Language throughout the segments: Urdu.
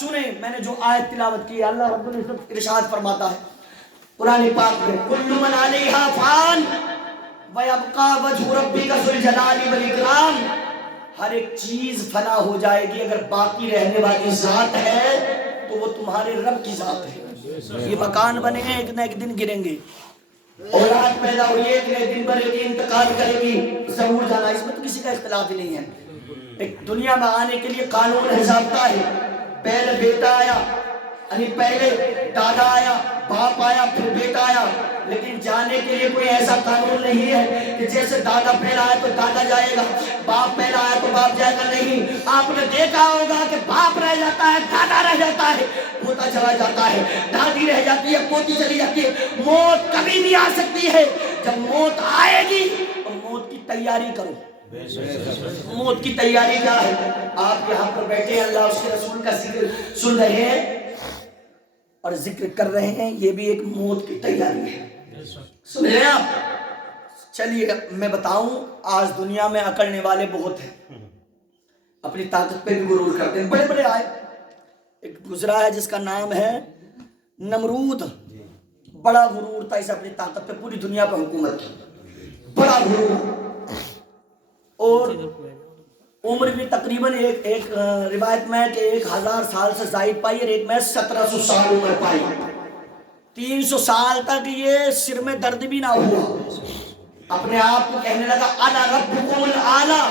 سنیں میں نے جو آیت تلاوت کی ہے، اللہ رب العزت ارشاد فرماتا ہے قرآن پاک میں کل من علیہا فان وَيَبْقَى وَجْهُ رَبِّكَ ذُو الْجَلَالِ وَالْإِكْرَامِ، ہر ایک چیز فنا ہو جائے گی، اگر باقی رہنے والی ذات ہے تو وہ تمہارے رب کی ذات ہے۔ یہ مکان بنے ہیں، ایک نہ ایک دن گریں گے، اولاد پیدا ہوئی ایک نہ ایک دن بنے گی، انتقال کرے گی، ضرور جانا، اس میں تو کسی کا اختلاف ہی نہیں ہے۔ ایک دنیا میں آنے کے لیے قانون ہے، ضابطہ ہے، پہلے بیٹا آیا، یعنی پہلے دادا آیا، باپ آیا، پھر بیٹا آیا، لیکن جانے کے لیے کوئی ایسا قانون نہیں ہے کہ جیسے دادا پہلا آیا تو دادا جائے گا، باپ پہلا آیا تو باپ جائے گا، نہیں۔ آپ نے دیکھا ہوگا کہ باپ رہ جاتا ہے، دادا رہ جاتا ہے، پوتا چلا جاتا ہے، دادی رہ جاتی ہے، پوتی چلی جاتی ہے۔ موت کبھی بھی آ سکتی ہے، جب موت آئے گی تو موت کی تیاری کرو۔ موت کی تیاری کیا ہے؟ آپ یہاں پر بیٹھے ہیں، اللہ اس کے رسول کا ذکر سن رہے ہیں اور ذکر کر رہے ہیں، یہ بھی ایک موت کی تیاری ہے، سمجھ رہے ہیں آپ؟ چلیے میں بتاؤں، آج دنیا میں اکڑنے والے بہت ہیں، اپنی طاقت پہ بھی غرور کرتے ہیں، بڑے بڑے آئے، ایک گزرا ہے جس کا نام ہے نمرود، بڑا غرور تھا، اسے اپنی طاقت پہ پوری دنیا پہ حکومت کی، بڑا غرور، اور عمر بھی تقریباً ایک روایت میں کہ 1000 سال سے زائد پائی، اور ایک میں 1700 سال عمر پائی، 300 سال تک یہ سر میں درد بھی نہ ہوا، اپنے آپ کو کہنے لگا انا ربکم الاعلی،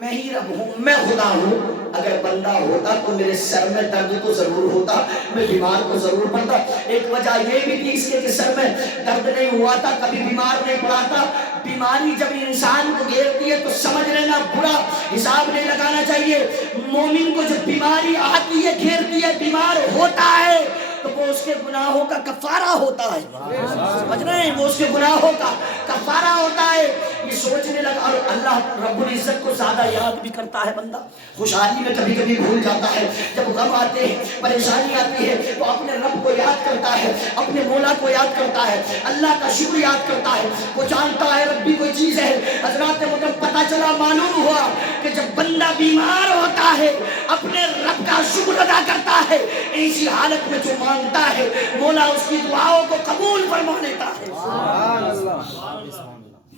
میں ہی رب ہوں، میں خدا ہوں۔ اگر بندہ ہوتا تو میرے سر میں درد تو ضرور ہوتا، میں بیمار تو ضرور پڑتا۔ ایک وجہ یہ بھی تھی اس کے کہ سر میں درد نہیں ہوا تھا، کبھی بیمار نہیں پڑا تھا۔ بیماری جب انسان کو گھیرتی ہے تو سمجھ لینا، برا حساب نہیں لگانا چاہیے۔ مومن کو جب بیماری آتی ہے، گھیرتی ہے، بیمار ہوتا ہے تو وہ اس کے گناہوں کا کفارہ ہوتا ہے، سمجھ رہے ہیں؟ وہ اس کے گناہوں کا کفارہ ہوتا ہے، یہ سوچنے لگا۔ اور اللہ رب العزت کو زیادہ یاد بھی کرتا ہے بندہ، خوشحالی میں کبھی کبھی بھول جاتا ہے، جب غم آتے ہیں، پریشانی آتی ہے تو اپنے رب کو یاد کرتا ہے، اپنے مولا کو یاد کرتا ہے، اللہ کا شکر یاد کرتا ہے، وہ جانتا ہے رب بھی کوئی چیز ہے۔ حضرات مطلب پتہ چلا، معلوم ہوا کہ جب بندہ بیمار ہوتا ہے اپنے رب کا شکر ادا کرتا ہے، ایسی حالت میں جو مانگتا ہے مولا اس کی دعاؤں کو قبول فرما لیتا ہے۔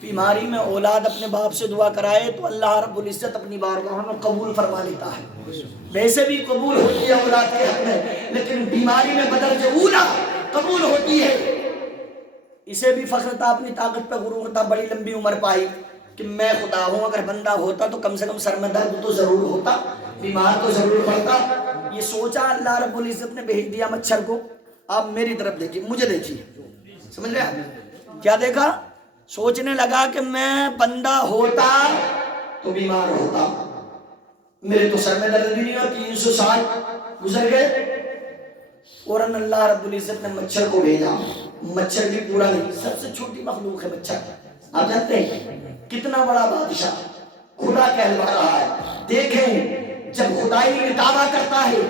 بیماری میں اولاد اپنے باپ سے دعا کرائے تو اللہ رب العزت اپنی بارگاہ میں قبول فرما لیتا ہے، ویسے بھی قبول ہوتی ہے اولاد کے حق میں، لیکن بیماری میں بدل اولا قبول ہوتی ہے۔ اسے بھی فخر تھا، اپنی طاقت پہ غرور تھا، بڑی لمبی عمر پائی کہ میں خدا ہوں، اگر بندہ ہوتا تو کم سے کم سر میں درد تو ضرور ہوتا، بیمار تو ضرور پڑتا۔ یہ سوچا، اللہ رب العزت نے بھیج دیا مچھر کو، آپ میری طرف دیکھیے، مجھے دیکھیے، سمجھ رہے ہیں؟ کیا دیکھا؟ سوچنے لگا کہ میں بندہ ہوتا تو بیمار ہوتا، میرے تو سر میں درد بھی نہیں ہوا، 300 سال گزر گئے، فوراً اللہ رب العزت نے مچھر کو بھیجا۔ مچھر بھی پورا نہیں، سب سے چھوٹی مخلوق ہے مچھر، آپ جانتے ہیں کتنا بڑا بادشاہ خدا کہلوا رہا ہے۔ دیکھیں جب خدائی میں دعویٰ کرتا ہے،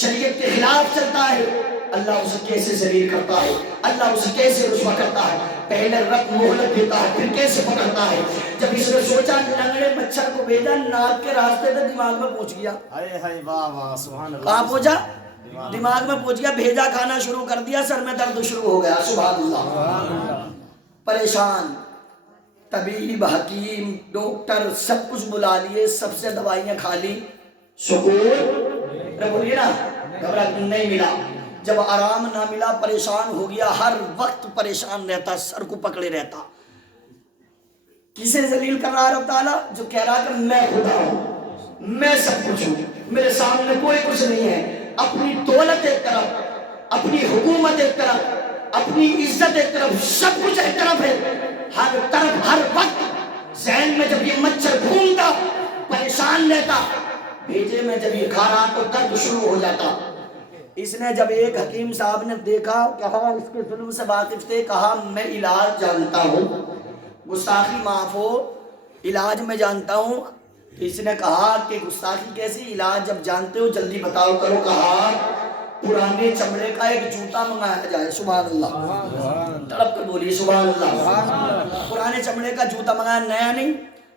شریعت کے خلاف چلتا ہے، اللہ اسے کیسے ذلیل کرتا ہے، اللہ اسے کیسے رسوا کرتا ہے، پہلے رب مہلت دیتا ہے پھر کیسے پکڑتا ہے۔ جب اس نے سوچا، لنگڑے مچھر کو بھیجا، ناک کے راستے سے دماغ میں پہنچ گیا، کہاں پہنچا؟ دماغ میں پہنچ گیا، بھیجا کھانا شروع کر دیا، سر میں درد شروع ہو گیا، سبحان اللہ۔ پریشان، طبیب، حکیم، ڈاکٹر سب کچھ بلا لیے، سب سے دوائیاں کھا لی، سکون بولیے نا، گھبراہٹ نہیں ملا۔ جب آرام نہ ملا، پریشان ہو گیا، ہر وقت پریشان رہتا، سر کو پکڑے رہتا۔ کسے ذلیل کر رہا ہے رب تعالیٰ؟ جو کہہ رہا کہ میں خدا ہوں، میں سب کچھ ہوں، میرے سامنے کوئی کچھ نہیں ہے۔ اپنی دولت ایک طرف، اپنی حکومت ایک طرف، اپنی عزت ایک طرف، سب کچھ ایک طرف ہے، ہر طرف ہر وقت ذہن میں جب یہ مچھر گھومتا پریشان رہتا، بھیجے میں جب یہ کھا رہا تو درد شروع ہو جاتا۔ اس نے جب ایک حکیم صاحب نے دیکھا، کہا اس کے ظلم سے واقف تھے، کہا میں علاج جانتا ہوں، گستاخی معاف ہو، علاج میں جانتا ہوں۔ تو اس نے کہا کہ گستاخی کیسی، علاج جب جانتے ہو جلدی بتاؤ کرو۔ کہا پرانے چمڑے کا ایک جوتا منگایا جائے، سبحان اللہ، تڑپ کر بولیے سبحان اللہ۔ پرانے چمڑے کا جوتا منگایا، نیا نہیں،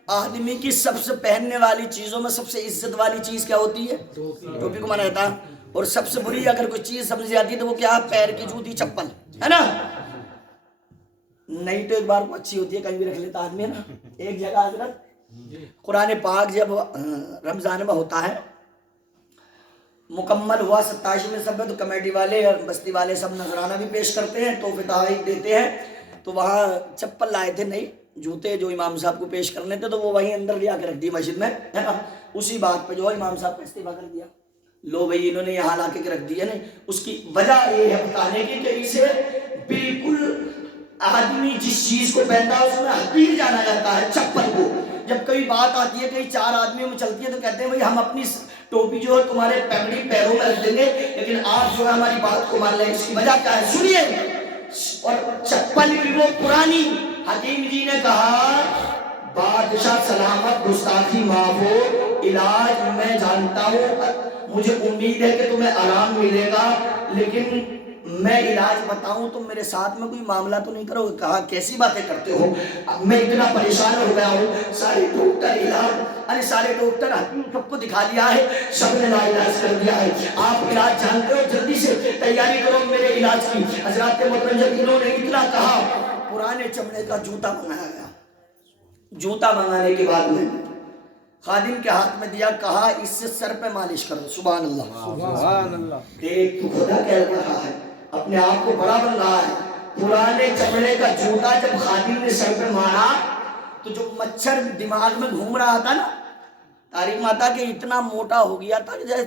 آدمی کی سب سے پہننے والی چیزوں میں سب سے عزت والی چیز کیا ہوتی ہے؟ ٹوپی کو مانا جاتا ہے. اور سب سے بری اگر کوئی چیز سمجھی جاتی ہے تو وہ کیا؟ پیر کی جوتی چپل ہے نا. نہیں تو ایک بار کو اچھی ہوتی ہے کہیں بھی رکھ لیتا آدمی ہے نا. ایک جگہ حضرت قرآن پاک جب رمضان میں ہوتا ہے مکمل ہوا 27ویں سب میں تو کمیٹی والے اور بستی والے سب نذرانہ بھی پیش کرتے ہیں، تحفے تحائف دیتے ہیں. تو وہاں چپل لائے تھے نئی، جوتے جو امام صاحب کو پیش کرنے تھے تو وہ وہیں اندر لیا کے رکھ دی مسجد میں ہے نا. اسی بات پہ جو ہے امام صاحب کا استعفیٰ کر دیا. لو بھائی انہوں نے یہاں لا کے رکھ دیا. نہیں، اس کی وجہ یہ ہے بتانے کی کہ اسے بالکل آدمی جس چیز کو پہنتا ہے اس میں حقیر جانا جاتا ہے چپل کو. جب کئی بات آتی ہے کئی 4 آدمیوں میں چلتی ہے تو کہتے ہیں بھائی ہم اپنی ٹوپی جو ہے تمہارے پگڑی پیروں میں رکھ دیں گے لیکن آپ جو ہے ہماری بات کو مان لیں. اس کی وجہ کیا ہے سنیے. اور چپل بھی وہ پرانی. حکیم جی نے کہا بادشاہ سلامت گستاخی معاف ہو، علاج میں جانتا ہوں، مجھے امید ہے کہ تمہیں آرام ملے گا لیکن میں علاج بتاؤں تو میرے ساتھ میں کوئی معاملہ تو نہیں کرو گے. کہا کیسی باتیں کرتے ہو، میں اتنا پریشان ہو گیا ہوں. سارے ڈاکٹر علاج، ارے سارے ڈاکٹر حکیم سب کو دکھا لیا ہے، سب نے لا علاج کر دیا ہے. آپ علاج جانتے ہو، جلدی سے تیاری کرو میرے علاج کی. حضرات محترم جب انہوں نے اتنا کہا پرانے چمڑے کا جوتا منگایا گیا. جوتا منگانے کے بعد میں خادم کے ہاتھ میں دیا، کہا اس سے سر پہ مالش کرو. سبحان اللہ سبحان اللہ. دیکھ تو خدا کہہ رہا ہے، اپنے آپ کو بڑا بن رہا ہے. پرانے چمڑے کا جوتا جب خادم نے سر پہ مارا تو جو مچھر دماغ میں گھوم رہا تھا نا، تاریخ میں آتا کہ اتنا موٹا ہو گیا تھا جیسے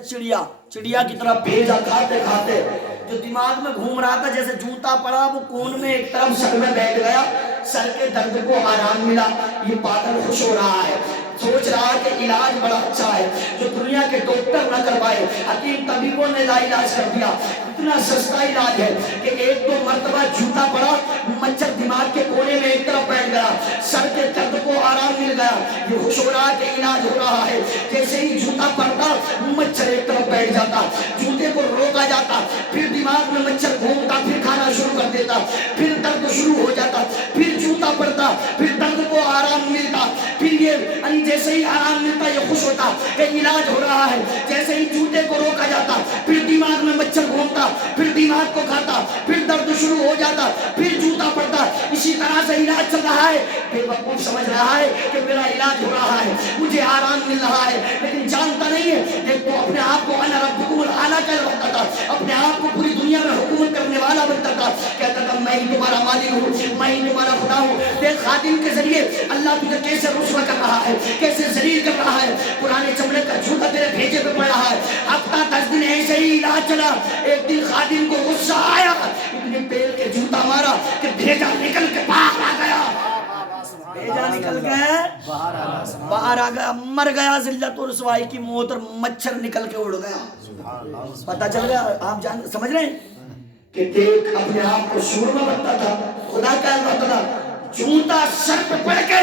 چڑیا کی طرح بھیجا کھاتے کھاتے جو دماغ میں گھوم رہا تھا. جیسے جوتا پڑا وہ کون میں ایک طرف سر میں بیٹھ گیا، سر کے درد کو آرام ملا. یہ پاگل خوش ہو رہا ہے، سوچ رہا کہ علاج بڑا اچھا ہے جو دنیا کے ڈاکٹر نہ کر پائے، حکیم طبیبوں نے لا علاج کر دیا. اتنا سستا علاج ہے کہ 1-2 مرتبہ جوتا پڑا، مچھر دماغ کے کونے میں ایک طرف بیٹھ گیا، سر کے درد کو آرام مل گیا. یہ خوش ہو رہا کہ علاج ہو رہا ہے. جیسے ہی جوتا پڑتا مچھر ایک طرف بیٹھ جاتا، جوتے کو روکا جاتا، پھر دماغ میں مچھر گھومتا، پھر کھانا شروع کر دیتا، پھر درد شروع ہو جاتا، پھر جوتا پڑتا، پھر درد کو آرام ملتا. پھر یہ جیسے ہی آرام ملتا یہ خوش ہوتا کہ علاج ہو رہا ہے. جیسے ہی جوتے کو روکا جاتا پھر دماغ میں مچھر گھومتا، پھر دماغ کو کھاتا، پھر درد شروع ہو جاتا، پھر جوتا پڑتا. اسی طرح سے علاج چل رہا ہے. بے وقوف سمجھ رہا ہے کہ میرا علاج ہو رہا ہے، مجھے آرام مل رہا ہے، لیکن جانتا نہیں ہے. دیکھ تو اپنے آپ کو انا ربکم الاعلی کہتا تھا، اپنے آپ کو پوری دنیا میں حکومت کرنے والا بنتا تھا. کہتا تھا میں ہی تمہارا مالک ہوں، میں ہی تمہارا خدا ہوں. دیکھ خادم کے ذریعے اللہ تجھے کیسے رسوا کر رہا ہے، کیسے ذلیل کر رہا ہے. پرانے چمڑے کا جوتا تیرے بھیجے پہ پڑ رہا ہے. ہفتہ 10 دن ایسے ہی علاج چلا. ایک دن خادم کو غصہ آیا، اتنے پیر کے جوتا مارا کہ بھیجا نکل کے باہر آ گیا. بھیجا نکل کے باہر آ گیا، مر گیا ذلت و رسوائی کی موت، اور مچھر نکل کے اڑ گیا. پتہ چل گیا. آپ جان سمجھ رہے ہیں کہ دیکھ اپنے آپ کو سورما بنتا تھا. خدا کا تھا جوتا سر پہ پڑ کے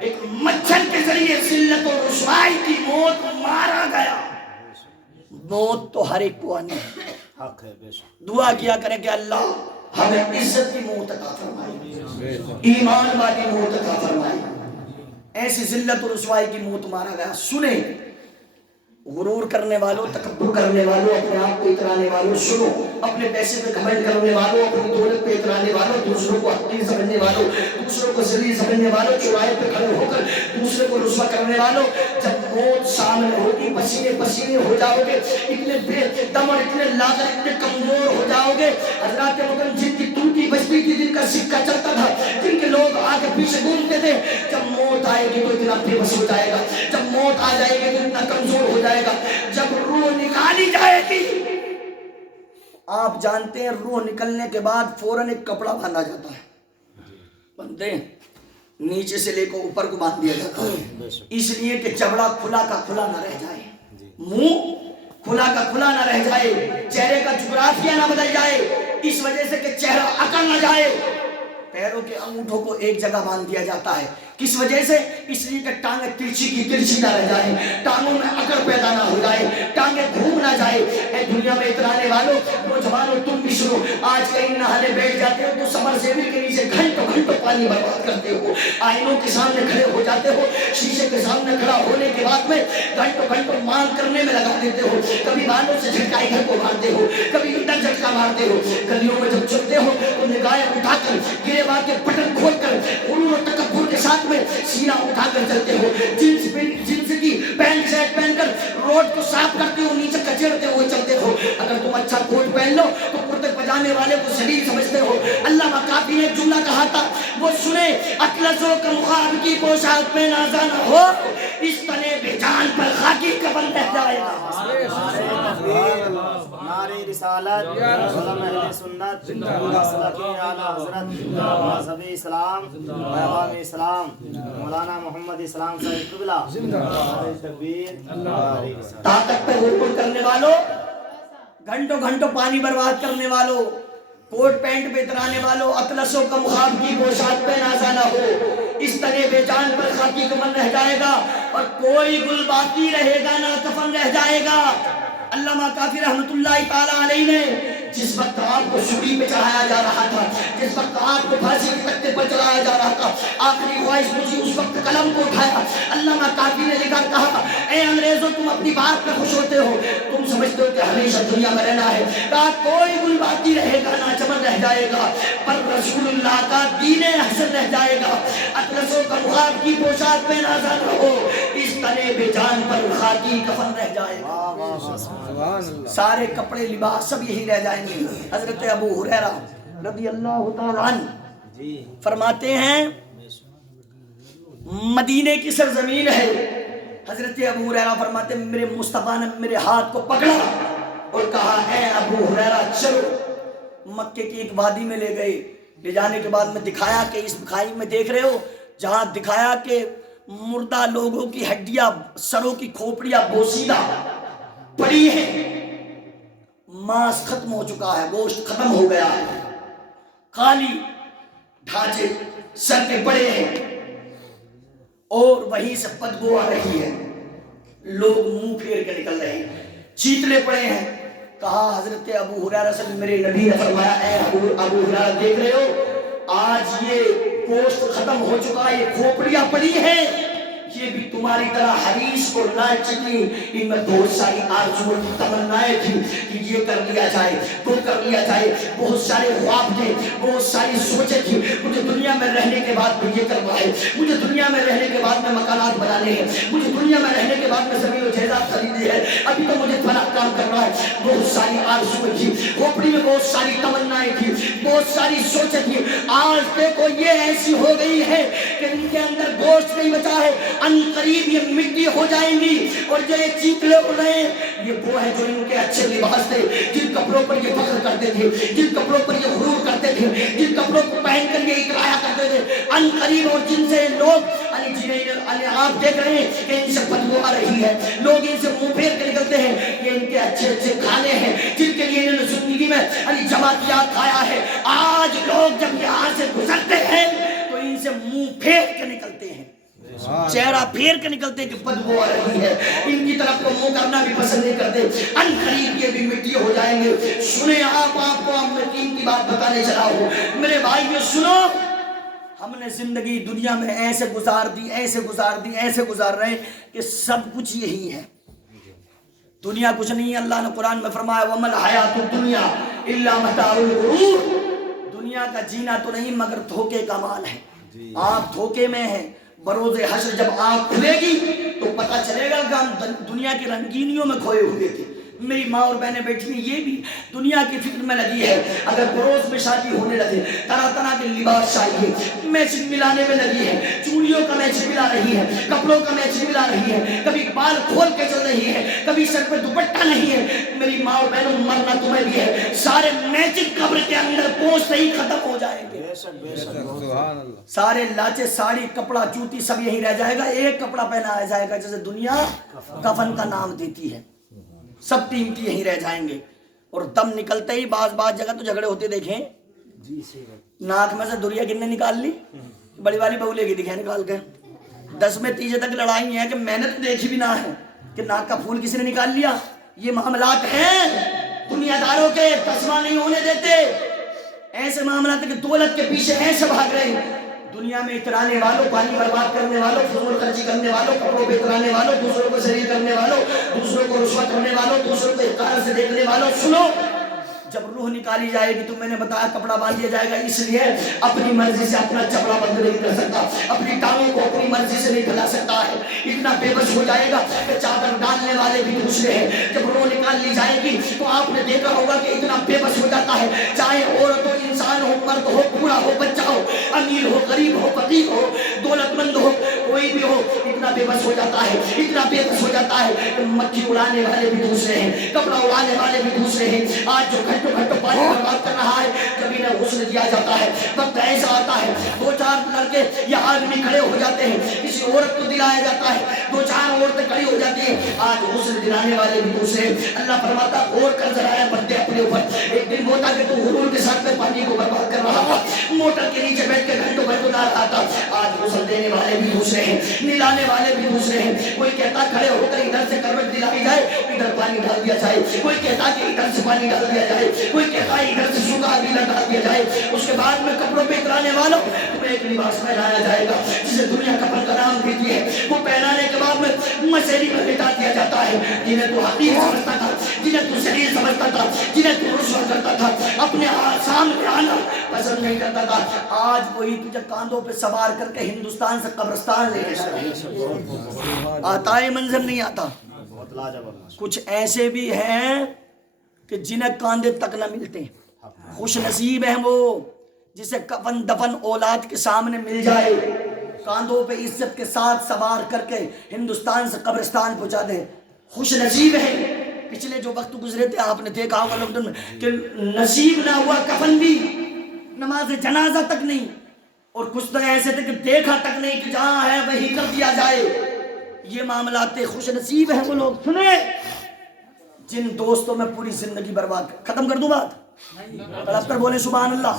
ایک مچھر کے ذریعے ذلت و رسوائی کی موت مارا گیا. موت تو ہر ایک کو آنی حق ہے. دعا کیا کریں کہ اللہ ہمیں عزت کی موت عطا فرمائے، ایمان والی موت عطا فرمائے. ایسی ذلت و رسوائی کی موت مارا گیا. سنیں غرور کرنے والوں، تکبر کرنے والوں، اپنے آپ کو اترانے والوں، سنو اپنے پیسے پہ گھمنڈ کرنے والوں، اپنی دولت پہ اترانے والوں، دوسروں کو حقیر سمجھنے والوں، دوسروں کو ذلیل سمجھنے والوں، چوراہے پہ کھڑے ہو کر دوسرے کو رسوا کرنے والوں، جب موت سامنے ہوگی پسینے پسینے ہو جاؤ گے، اتنے بے دم اور اتنے لاغر، اتنے کمزور ہو جاؤ گے. حضرات محترم جن کی ٹوٹی بجتی تھی، جن کا سکہ چلتا تھا، جن کے لوگ آگے پیچھے گھومتے تھے، جب موت آئے گی تو اتنا بے بس ہو جائے گا، جب موت آ جائے گی تو اتنا کمزور ہو جائے گا. جب روح نکالی جائے گی، آپ جانتے ہیں روح نکلنے کے بعد فوراً ایک کپڑا باندھا جاتا ہے. بندے نیچے سے لے کر اوپر کو باندھ دیا جاتا ہے، اس لیے کہ چمڑا کھلا کا کھلا نہ رہ جائے، منہ کھلا کا کھلا نہ رہ جائے، چہرے کا جغرافیہ نہ بدل جائے، اس وجہ سے کہ چہرہ اکڑ نہ جائے. پیروں کے انگوٹھوں کو ایک جگہ باندھ دیا جاتا ہے. کس وجہ سے؟ اس لیے کہ ٹانگیں ترچھی کی ترچھی نہ رہ جائیں، ٹانگوں میں اکڑ پیدا نہ ہو جائے، ٹانگیں گھوم نہ جائے. اے دنیا میں اترانے والوں نوجوانوں تم بھی سنو، آج کہیں نہانے بیٹھ جاتے ہو تو سمر سیبل کے نیچے گھنٹوں گھنٹوں پانی برباد کرتے ہو، آئینوں کے سامنے کھڑے ہو جاتے ہو، شیشے کے سامنے کھڑا ہونے کے بعد میں گھنٹوں گھنٹوں مانگ کرنے میں لگا دیتے ہو، کبھی بالوں سے جھٹکائی گھر کو مارتے ہو، کبھی ادھر جھٹکا مارتے ہو، گلیوں میں جب چلتے ہو تو نگاہیں اٹھا کر گریباں کے بٹن کھول کر غرور و تکبر کے ساتھ میں سینہ اٹھا کر چلتے ہو، جنس کی پینٹ شرٹ پہن کر روڈ کو صاف کرتے ہو، نیچے کچیڑتے ہوئے چلتے ہو، اگر تم اچھا کوٹ پہن لو تو کرتے پجامے والے کو شریف سمجھتے ہو۔ علامہ کافی نے ایک جملہ کہا تھا، وہ سنے اطلسوں کا خواب کی پوشاک میں نازا نہ ہو، اس تنے بے جان پر خاکی کفن رہ جائے گا۔ نعرہ رسالت، علماء اہل سنت، مسلک اعلیٰ حضرت مذہب اسلام، پیغام اسلام، مولانا محمد اسلام صاحب قبلہ، نعرہ تکبیر، نعرہ رسالت۔ طاقت پہ غرور کرنے والوں، گھنٹوں گھنٹوں پانی برباد کرنے والوں، کوٹ پینٹ پہ اترانے والوں، اطلسوں کا خواب کی پوشاک پہ نازا نہ ہو، اس طرح بے جان پر خاکی کفن رہ جائے گا، اور کوئی گل باقی رہے گا نہ کفن رہ جائے گا۔ علامہ کافی رحمت اللہ تعالیٰ علیہ نے جس وقت آپ کو سولی پہ چڑھایا جا رہا تھا، جس وقت آپ کو پھانسی کے تختے پر چڑھایا جا رہا تھا، آخری خواہش مجھے اس وقت قلم کو اٹھایا، علامہ کافی نے لکھا، کہا اے انگریزوں تم اپنی بات پہ خوش ہوتے ہو، تم سمجھتے ہو کہ ہمیشہ دنیا میں رہنا ہے، کہا کوئی گل باقی رہے گا نہ چمن رہ جائے گا، پر رسول اللہ کا دین حسن رہ جائے گا، اطلسوں کا خواب کی پوشاک پہ نازا نہ ہو، اس تنے بے جان پر خاکی کفن رہ جائے گا۔ سارے کپڑے لباس سب یہی رہ جائیں گے۔ حضرت ابو ہریرہ رضی اللہ تعالیٰ عنہ فرماتے ہیں مدینے کی سرزمین ہے، حضرت ابو ہریرہ فرماتے ہیں میرے مصطفیٰ نے میرے ہاتھ کو پکڑا اور کہا اے ابو ہریرہ چلو، مکے کی ایک وادی میں لے گئے، لے جانے کے بعد میں دکھایا کہ اس کھائی میں دیکھ رہے ہو، جہاں دکھایا کہ مردہ لوگوں کی ہڈیاں، سروں کی کھوپڑیاں بوسیدہ پڑی ہے، ماس ختم ہو چکا ہے، گوشت ختم ہو گیا ہے، خالی ڈھانچے سر پہ پڑے ہیں، اور وہیں سے بدبو آ رہی ہے، لوگ منہ پھیر کے نکل رہے ہیں، چیتلے پڑے ہیں۔ کہا حضرت ابو ہریرہ سے میرے نبی نے فرمایا اے ابو ہریرہ دیکھ رہے ہو آج یہ گوشت ختم ہو چکا، یہ کھوپڑیاں پڑی ہیں، یہ بھی تمہاری طرح حریص اور لالچ تھی، ان میں بہت ساری آرزو اور تمنائیں تھی کہ یہ کر لیا جائے وہ کر لیا جائے، بہت سارے خواب تھے، بہت ساری سوچیں تھی، مجھے دنیا میں رہنے کے بعد بھی یہ کرنا ہے، مجھے دنیا میں رہنے کے بعد میں مکانات بنانے ہیں، مجھے دنیا میں رہنے کے بعد میں زمین و جائیداد خریدی ہے، ابھی تو مجھے فلاں کام کرنا ہے، بہت ساری آرزویں تھی، کھوپڑی میں بہت ساری تمنائیں تھی، بہت ساری سوچیں تھی، آج دیکھو یہ ایسی ہو گئی ہے کہ ان کے اندر گوشت نہیں بچا ہے، ان قریب یہ مٹی ہو جائیں گی، اور جو یہ چیتلے اڑ رہے ہیں یہ وہ ہیں جو ان کے اچھے لباس تھے، جن کپڑوں پر یہ فخر کرتے تھے، جن کپڑوں پر یہ غرور کرتے تھے، جن کپڑوں کو پہن کر یہ اکرایا کرتے تھے، ان قریب اور جن سے لوگ آپ دیکھ رہے ہیں کہ ان سے بدبو آ رہی ہے، لوگ ان سے منہ پھیر کے نکلتے ہیں، یہ ان کے اچھے اچھے کھانے ہیں جن کے لیے انہوں نے زندگی میں جماعتیات کھایا ہے، آج لوگ جب یہاں سے گزرتے ہیں تو ان سے منہ پھیر کے نکلتے ہیں، چہرہ پھیر کے نکلتے ہیں کہ بدبو آ رہی ہے، ان کی طرف کو منہ کرنا بھی پسند نہیں کرتے، ان قریب یہ بھی مٹی ہو جائیں گے۔ سنیں آپ کو امرین کی بات بتانے چلا ہوں، میرے بھائیو سنو، ہم نے زندگی دنیا میں ایسے گزار دی، ایسے گزار دی، ایسے گزار رہے کہ سب کچھ یہی ہے، دنیا کچھ نہیں ہے۔ اللہ نے قرآن میں فرمایا وَمَا الْحَيَاةُ الدُّنْيَا إِلَّا مَتَاعُ الْغُرُورِ، دنیا کا جینا تو نہیں مگر دھوکے کا مال ہے، آپ دھوکے میں ہیں، بروز حشر جب آنکھ کھلے گی تو پتہ چلے گا کہ ہم دنیا کی رنگینیوں میں کھوئے ہوئے تھے۔ میری ماں اور بہنیں بیٹھی ہیں، یہ بھی دنیا کی فکر میں لگی ہے، اگر بروز میں شادی ہونے لگے طرح طرح کے لباس چاہیے، میچنگ ملانے میں لگی ہے، چوڑیوں کا میچنگ ملا رہی ہے، کپڑوں کا میچنگ ملا رہی ہے، کبھی بال کھول کے چل رہی ہے، کبھی سر پہ دوپٹہ نہیں ہے۔ میری ماں اور بہنوں مرنا تمہیں بھی ہے، سارے میچنگ قبر کے اندر پہنچتے ہی ختم ہو جائیں گے، سارے لاچے ساڑی کپڑا جوتی سب یہی رہ جائے گا، ایک کپڑا پہنایا جائے گا جیسے دنیا کفن کا نام دیتی ہے، سب قیمتی یہیں رہ جائیں گے، اور دم نکلتے ہی بعض جگہ تو جھگڑے ہوتے دیکھیں، ناک میں سے دھریا کن نے نکال لی، بڑی والی بہو لے گی دکھائے نکال کے، 10 میں تیجے تک لڑائی ہے کہ محنت دیکھی بھی نہ ہے کہ ناک کا پھول کسی نے نکال لیا، یہ معاملات ہیں۔ دنیا داروں کے تسمہ نہیں ہونے دیتے. ایسے معاملات ہیں کہ دولت کے پیچھے ایسے بھاگ رہے ہیں. دنیا میں اترانے والوں، پانی برباد کرنے والوں، فضول خرچی کرنے والوں، کپڑوں پہ اترانے والوں، دوسروں کو ذلیل کرنے والوں، دوسروں کو رشوت کرنے والوں، دوسروں کو احترام سے دیکھنے والوں، سنو، جب روح نکالی جائے گی تو میں نے بتایا کپڑا باندھ دیا جائے گا. اس لیے اپنی مرضی سے اپنا چپڑا بند نہیں کر سکتا، اپنی ٹانگوں کو اپنی مرضی سے نہیں پھیلا سکتا ہے. اتنا بے بس ہو جائے گا کہ چادر ڈالنے والے بھی دوسرے ہیں. جب روح نکال لی جائے گی تو آپ نے دیکھا ہوگا کہ اتنا بے بس ہو جاتا ہے، چاہے عورت ہو، انسان ہو، مرد ہو، بوڑھا ہو، بچہ ہو، امیر ہو، غریب ہو، فقیر ہو، دولت مند ہو، کوئی بھی ہو، اتنا بے بس ہو جاتا ہے، اتنا بے بس ہو جاتا ہے کہ مکھی اڑانے والے بھی دوسرے ہیں، کپڑا اڑانے والے بھی دوسرے ہیں. آج جو گھنٹوں گھنٹوں پانی برباد کر رہا ہے، جب انہیں غسل دیا جاتا ہے وقت ایسا آتا ہے 2-4 لڑکے یا آدمی کھڑے ہو جاتے ہیں، کسی عورت کو دلایا جاتا ہے، 2-4 عورتیں کھڑی ہو جاتی ہیں. آج غسل دلانے والے بھی دوسرے ہیں. اللہ فرماتا غور کر ذرا ہے بندے اپنے اوپر. ایک دن ہوتا کہ تو غرور کے ساتھ میں پانی کو برباد کر رہا تھا، موٹر کے نیچے بیٹھ کے گھنٹوں گھنٹوں نہا رہا تھا. آج غسل دینے والے بھی دوسرے ہیں، نلانے والے بھی دوسرے ہیں. کوئی کہتا کھڑے ہو کر ادھر سے کروٹ دلائی جائے، ادھر پانی ڈال دیا جائے. کوئی کہتا کہ ادھر سے پانی ڈال دیا جائے، کوئی کہتا ہے ادھر سے سوکھا گیلا ڈال دیا جائے. اس کے بعد میں کپڑوں پہ اترانے والوں تمہیں ایک لباس پہنایا جائے گا جسے دنیا کفن کا نام دیتی ہے. وہ پہنانے کے بعد میں مسیری میں لٹا دیا جاتا ہے. جنہیں تو حقیر سمجھتا تھا، جنہیں تو ذلیل سمجھتا تھا، جنہیں تو رسوا کرتا تھا، اپنے سامنے آنا پسند نہیں کرتا تھا، آج وہی تجھے کاندھوں پہ سوار کر کے ہندوستان سے قبرستان لے کے آتا ہے. منظر نہیں آتا. کچھ ایسے بھی ہیں کہ جنہیں کاندھے تک نہ ملتے. خوش نصیب ہیں وہ جسے کفن دفن اولاد کے سامنے مل جائے، کاندھوں پہ عزت کے ساتھ سوار کر کے ہندوستان سے قبرستان پہنچا دے. خوش نصیب ہیں. پچھلے جو وقت گزرے تھے آپ نے دیکھا ہوگا لاک ڈاؤن میں کہ نصیب نہ ہوا کفن بھی، نماز جنازہ تک نہیں، اور کچھ تو ایسے تھے کہ دیکھا تک نہیں کہ جہاں ہے وہی کر دیا جائے. یہ معاملات خوش نصیب ہیں وہ لوگ. سنیں جن دوستوں میں پوری زندگی برباد ختم کر دوں بات، تڑپ کر بولیں سبحان اللہ.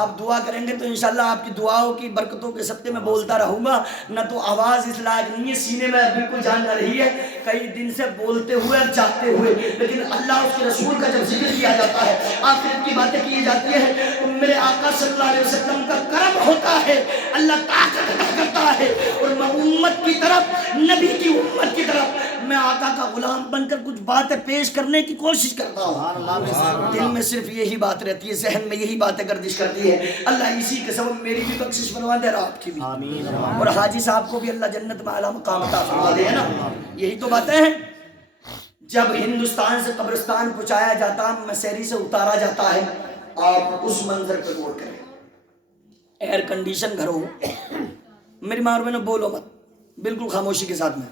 آپ دعا کریں گے تو انشاءاللہ آپ کی دعاؤں کی برکتوں کے صدقے میں بولتا رہوں گا. نہ تو آواز اس لائق نہیں ہے، سینے میں بالکل جان نہ رہی ہے کئی دن سے بولتے ہوئے اور جاگتے ہوئے، لیکن اللہ اس کے رسول کا جب ذکر کیا جاتا ہے، آخرت کی باتیں کی جاتی ہیں تو میرے آقا صلی اللہ علیہ وسلم کا کرم ہوتا ہے. اللہ طاقت عطا کرتا ہے اور میں امت کی طرف، نبی کی امت کی طرف میں آقا کا غلام بن کر کچھ باتیں پیش کرنے کی کوشش کرتا ہوں. دل میں صرف یہی بات رہتی ہے، ذہن میں یہی باتیں گردش کرتی ہے. اللہ اسی کے سبب میری بھی بخشش فرما دے اور آپ کی بھی، اور حاجی صاحب کو بھی اللہ جنت میں اعلیٰ مقام عطا فرما دے. نا یہی تو باتیں ہیں. جب ہندوستان سے قبرستان پہنچایا جاتا، مسیری سے اتارا جاتا ہے، آپ اس منظر پہ غور کریں. ایئر کنڈیشن گھر ہو، میری ماں اور بہنوں بولو مت، بالکل خاموشی کے ساتھ میں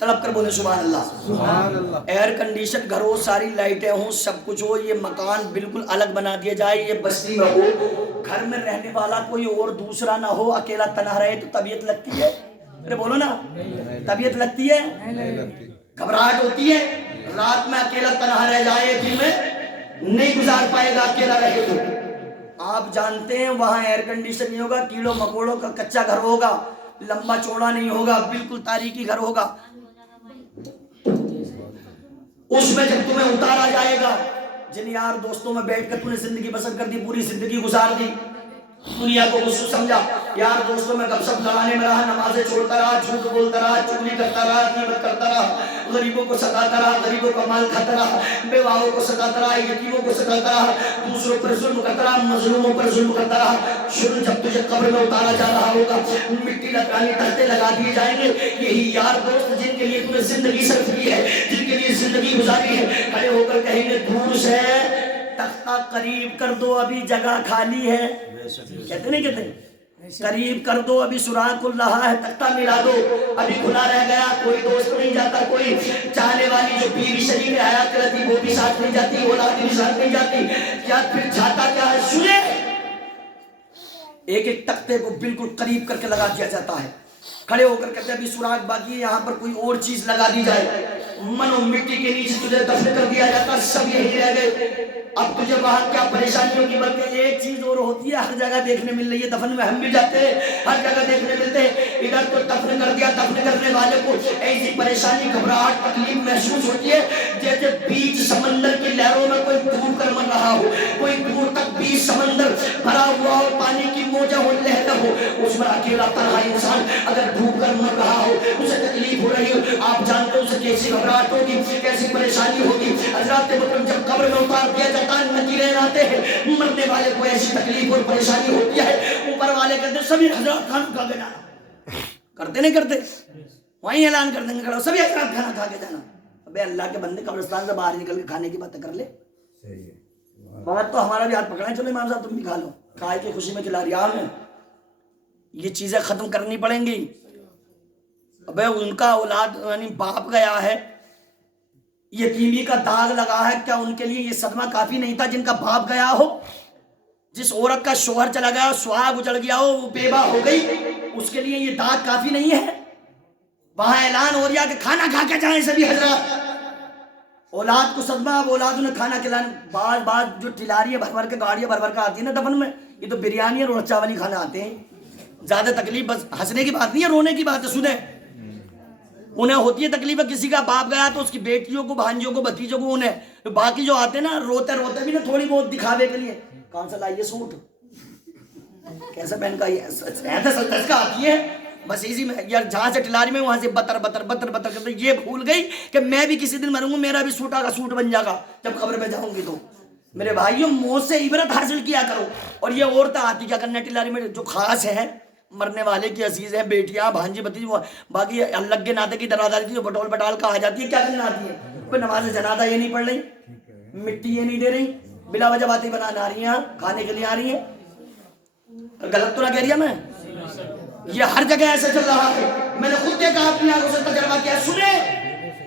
تڑپ کر بولے سبحان اللہ. ایئر کنڈیشن گھر ہو، ساری لائٹیں ہوں، سب کچھ ہو، یہ مکان بالکل الگ بنا دیا جائے، یہ بستی میں ہو، گھر میں رہنے والا کوئی اور دوسرا نہ ہو، اکیلا تنہا رہے تو طبیعت لگتی ہے؟ ارے بولو نا، طبیعت لگتی ہے؟ گھبراہٹ ہوتی ہے. رات میں اکیلا تنہا رہ جائے، دن میں نہیں گزار پائے گا اکیلا رہے تو. آپ جانتے ہیں وہاں ایئر کنڈیشن نہیں ہوگا، کیڑوں مکوڑوں کا کچا گھر ہوگا، لمبا چوڑا نہیں ہوگا، بالکل تاریکی گھر ہوگا. اس میں جب تمہیں اتارا جائے گا، جن یار دوستوں میں بیٹھ کر تم نے زندگی بسر کر دی، پوری زندگی گزار دی، دنیا کو خصوص سمجھا، یار دوستوں میں گپ شپ لڑانے میں رہا، نمازیں چھوڑتا رہا، جھوٹ بولتا رہا، چگلی کرتا رہا، غیبت کرتا رہا، غریبوں کو ستاتا رہا، غریبوں کا مال کھاتا رہا، بیواؤں کو ستاتا رہا، یتیموں کو ستاتا رہا، دوسروں پر ظلم کرتا رہا، مظلوموں پر ظلم کرتا رہا. شروع جب تجھے قبر میں اتارا جا رہا ہوگا، مٹی لگانی تختے لگا دیے جائیں گے. یہی یار دوست جن کے لیے تم نے زندگی صرف کی ہے، جن کے لیے زندگی گزاری ہے، کھڑے ہو کر کہیں گے دور سے تختہ قریب کر دو ابھی جگہ خالی ہے. کہتے نہیں کہتے قریب کر دو ابھی سراغ کھل رہا ہے، تختہ ملا دو ابھی کھلا رہ گیا. کوئی دوست نہیں جاتا، کوئی چاہنے والی جو بیوی شریک حیات کرتی وہ بھی ساتھ نہیں جاتی، اولاد بھی ساتھ نہیں جاتی. کیا پھر جاتا کیا ہے؟ سنے ایک ایک تختے کو بالکل قریب کر کے لگا دیا جاتا ہے. کھڑے ہو کر کہتے ہیں ابھی سراغ باقی ہے، یہاں پر کوئی اور چیز لگا دی جائے. منو مٹی کے نیچے تجھے دفن کر دیا جاتا، سب یہی رہ گئے. اب تجھے وہاں کیا پریشانی ہوگی؟ بلکہ ایک چیز اور ہوتی ہے، ہر جگہ دیکھنے مل رہی ہے، دفن میں ہم بھی جاتے ہیں، ہر جگہ دیکھنے ملتے ہیں. ادھر کو دفن کر دیا، دفن کرنے والے کو ایسی پریشانی، گھبراہٹ، تکلیف محسوس ہوتی ہے جیسے بیچ سمندر اس میں اکیلا تنہا انسان اگر بھوک کر مر رہا ہو، اسے تکلیف ہو رہی ہو، آپ جانتے ہو اسے کیسی گھبراہٹ ہوگی، کیسی پریشانی ہوگی۔ حضرات مطلب جب قبر میں اتار دیا جاتا ہے، نکیرین آتے ہیں، مرنے والے کو ایسی تکلیف اور پریشانی ہوتی ہے، اوپر والے کہتے ہیں سبھی حضرات کھانا کھا کے جانا، کرتے نہیں کرتے؟ وہیں اعلان کر دیں گے کھڑا سبھی حضرات کھانا کھا کے جانا۔ ابے اللہ کے بندے قبرستان سے باہر نکل کے کھانے کی باتیں کر لے، بات تو ہمارا بھی ہاتھ پکڑا ہے، چلو امام صاحب تم بھی کھا لو، کھائے کی خوشی میں کھلا رہا ہوں۔ یہ چیزیں ختم کرنی پڑیں گی۔ ابے ان کا اولاد یعنی باپ گیا ہے، یتیمی کا داغ لگا ہے، کیا ان کے لیے یہ صدمہ کافی نہیں تھا جن کا باپ گیا ہو؟ جس عورت کا شوہر چلا گیا، سہاگ اجڑ گیا ہو، وہ بیوہ ہو گئی، اس کے لیے یہ داغ کافی نہیں ہے؟ وہاں اعلان ہو رہا کہ کھانا کھا کے جائیں سبھی حضرات۔ اولاد کو صدمہ، اب اولاد انہیں کھانا کھلانے، بعض جو ٹھلاریاں بھر بھر کے گاڑیاں بھر بھر کے آتی ہیں نا دفن میں، یہ تو بریانی اور چاول ہی کھانا آتے ہیں۔ زیادہ تکلیف بس ہنسنے کی بات نہیں ہے، رونے کی بات ہے۔ سنیں، انہیں ہوتی ہے تکلیف، کسی کا باپ گیا تو اس کی بیٹیوں کو، بھانجوں کو، بھتیجوں کو، انہیں باقی جو آتے نا روتے روتے بھی نا تھوڑی بہت دکھاوے کے لیے، کون سا لائیے سوٹ، کیسا پہن کا، یہ ایسا سلطنت کا آتی ہے بس اسی میں یار، جہاں سے ٹلاری میں وہاں سے بتر بتر بتر بتر کرتے، یہ بھول گئی کہ میں بھی کسی دن مروں گا، میرا بھی سوٹا کا سوٹ بن جائے گا جب قبر پہ جاؤں گی۔ تو میرے بھائیوں موت سے عبرت حاصل کیا کرو۔ اور یہ عورتیں آتی کیا کرنا ٹلاری میں، جو خاص ہیں مرنے والے کی عزیز ہیں، بیٹیاں، بھانجی، بھتیجی، باقی اللہ کے ناطے کی دراداری کی جو بٹول بٹال کا آ جاتی ہے، کیا کرنا آتی ہے؟ کوئی نماز جنازہ یہ نہیں پڑھ رہی، مٹی یہ نہیں دے رہی، بلا وجہ باتیں بنانا آ رہی ہیں، کھانے کے لیے آ رہی ہیں۔ غلط تو نہ کہہ رہی ہے میں؟ یہ ہر جگہ ایسا چل رہا ہے، میں نے خود دیکھا اپنی آنکھوں سے تجربہ کیا۔ سنیں،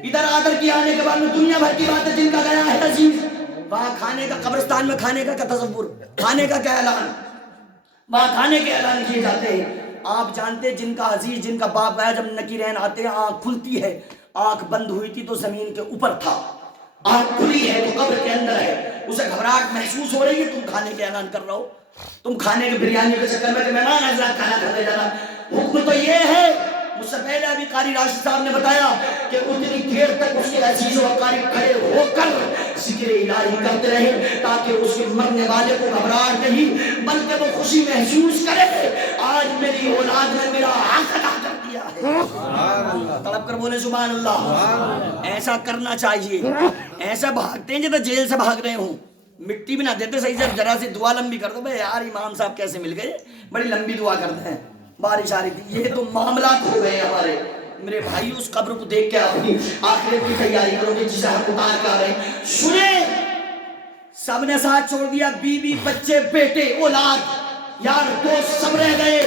ادھر آدر کی آنے کے بعد میں دنیا بھر کی باتیں جن کا گیا ہے عزیز، وہاں کھانے کا، قبرستان میں کھانے کا کیا تصور، کھانے کا کیا اعلان، وہاں کھانے کے اعلان کیے جاتے ہیں۔ آپ جانتے جن کا عزیز، جن کا باپ گیا، جب نکیرین آتے ہیں آنکھ کھلتی ہے، آنکھ بند ہوئی تھی تو زمین کے اوپر تھا، آنکھ کھلی ہے تو قبر کے اندر ہے، اسے گھبراہٹ محسوس ہو رہی ہے، تم کھانے کے اعلان کر رہا ہو، تم کھانے کے بریانی کے چکر میں کہ مہمان حضرات کھانا کھاتے جانا۔ حکم تو یہ ہے، مجھ سے پہلے ابھی قاری راشد صاحب نے بتایا کہ اتنی دیر تک اس کے عزیز و اقارب کھڑے ہو کر ذکر الہی کرتے رہے تاکہ اس کے مرنے والے کو گھبراہٹ نہیں بلکہ وہ خوشی محسوس کرے، آج میری اولاد نے میرا حق ادا کر دیا ہے۔ تڑپ کر بولے سبحان اللہ۔ ایسا کرنا چاہیے، ایسا بھاگتے ہیں جیسے جیل سے بھاگ رہے ہوں، مٹی بھی نہ دیتے صحیح سے، ذرا سی دعا لمبی کر دو، بھائی یار امام صاحب کیسے مل گئے، بڑی لمبی دعا کرتے ہیں، بارش آ رہی تھی، یہ تو معاملات ہو گئے ہمارے۔ میرے بھائی اس قبر کو دیکھ کے اپنی آخرت کی تیاری کرو گے جسے ہم اتار کے آ رہے ہیں۔ سنیں، سب نے ساتھ چھوڑ دیا، بیوی، بچے، بیٹے، اولاد، یار دوست سب رہ گئے،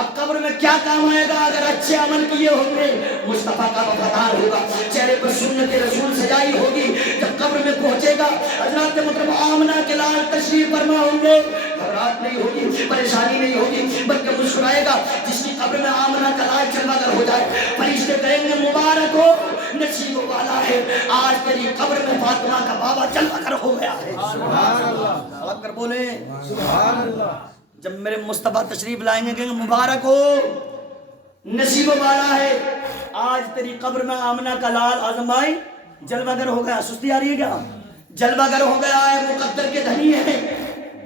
اب قبر میں کیا کام آئے گا اگر اچھے عمل کیے ہوں گے، مصطفیٰ کا وفادار ہوگا، چہرے پر سنت رسول سجائی ہوگی، جب قبر میں پہنچے گا حضرات محترم آمنہ کے لال تشریف فرما ہوں گے، گھبراہٹ نہیں ہوگی، پریشانی نہیں ہوگی بلکہ مسکرائے گا۔ جس کی قبر میں آمنہ کا لال جلوہ گر ہو جائے، فرشتے کہیں گے مبارک ہو، نصیب والا ہے، آج تیری قبر میں فاطمہ کا بابا جلوہ گر ہو گیا ہے۔ سبحان اللہ، سڑک کر بولے سبحان اللہ۔ جب میرے مصطفیٰ تشریف لائیں گے کہیں گے مبارک ہو، نصیب والا ہے، آج تیری قبر میں آمنہ کا لال اعظم بھائی جلوہ گر ہو گیا۔ سستی آ رہی ہے کیا؟ جلوہ گر ہو گیا ہے، مقدر کے دھنی ہے۔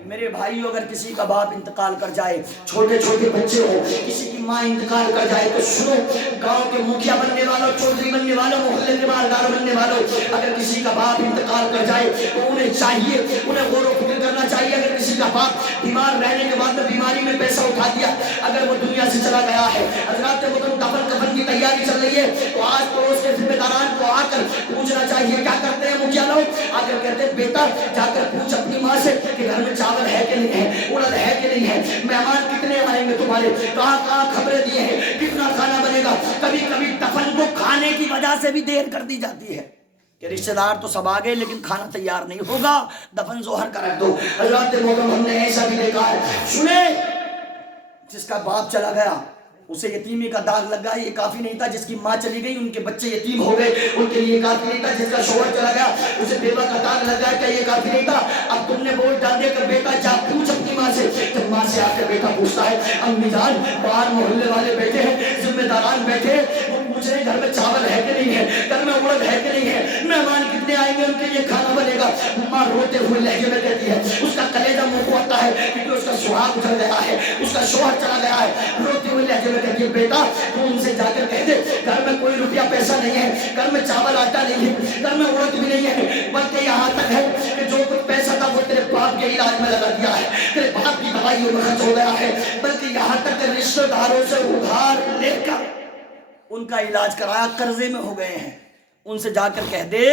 میرے بھائیو اگر کسی کا باپ انتقال کر جائے، چھوٹے چھوٹے بچے ہو، کسی کی ماں انتقال کر جائے تو سنو، گاؤں کے مکھیا بننے والوں، چودھری بننے والوں، محلے کے مالدار بننے والوں، اگر کسی کا باپ انتقال کر جائے تو انہیں چاہیے، انہیں غور و فکر کرنا چاہیے۔ اگر کسی کا باپ بیمار رہنے کے بعد میں بیماری میں پیسہ اٹھا دیا، اگر وہ دنیا سے چلا گیا ہے، حضرات محترم دفن کفن کی تیاری چل رہی ہے، تو آج پڑوس کے ذمہ داران کو آ کر پوچھنا چاہیے۔ کیا کرتے ہیں مکھیا لوگ؟ آ کر کہتے ہیں بیٹا جا کر پوچھ اپنی ماں سے کہ گھر میں چاول ہے کہ نہیں ہے، اڑد ہے کہ نہیں ہے، مہمان کتنے آئیں گے تمہارے، کہاں کہاں خبریں دیے ہیں، کتنا کھانا بنے گا۔ کبھی کبھی دفن کو کھانے کی وجہ سے بھی دیر کر دی جاتی ہے کہ رشتہ دار تو سب آ گئے لیکن کھانا تیار نہیں ہوگا، دفن ظہر کا رکھ دو۔ حضرات محترم ہم نے ایسا بھی دیکھا ہے، سنیں، جس کا باپ چلا گیا اسے یتیمی کا داغ لگ گیا، یہ کافی نہیں تھا۔ جس کی ماں چلی گئی ان کے بچے یتیم ہو گئے، ان کے لیے کافی نہیں تھا۔ جس کا شوہر چلا گیا اسے بیوہ کا داغ لگ گیا، کیا یہ کافی نہیں تھا؟ اب تم نے بول ڈال دیا کہ بیٹا جا پوچھ اپنی ماں سے۔ جب ماں سے آ کے بیٹا پوچھتا ہے امی جان باہر محلے والے بیٹھے ہیں، ذمہ داران بیٹھے ہیں، وہ پوچھ رہے ہیں گھر میں چاول ہے کہ نہیں ہے، گھر میں اڑد ہے کہ نہیں ہے، مہمان کتنے آئیں آئیں گے ان کے لیے کھانا بنے گا. ماں روتے ہوئے لہجے میں کہتی ہے, اس کا کلیجہ منہ کو آتا ہے کیونکہ اس کا سہاگ اجڑ گیا ہے, اس کا شوہر چلا گیا ہے. روتے ہوئے لہجے میں کہتی ہے, بیٹا تو ان سے جا کر کہہ دے گھر میں کوئی روپیہ پیسہ نہیں ہے, گھر میں چاول آٹا نہیں ہے, گھر میں عورت بھی نہیں ہے, بلکہ یہاں تک ہے کہ جو کچھ پیسہ تھا وہ تیرے باپ کے علاج میں لگا دیا ہے, تیرے باپ کی دوائیوں میں خرچ ہو گیا ہے, بلکہ یہاں تک کہ رشتہ داروں سے ادھار لے کر ان کا علاج کرایا, قرضے میں ہو گئے ہیں. ان سے جا کر کہہ دے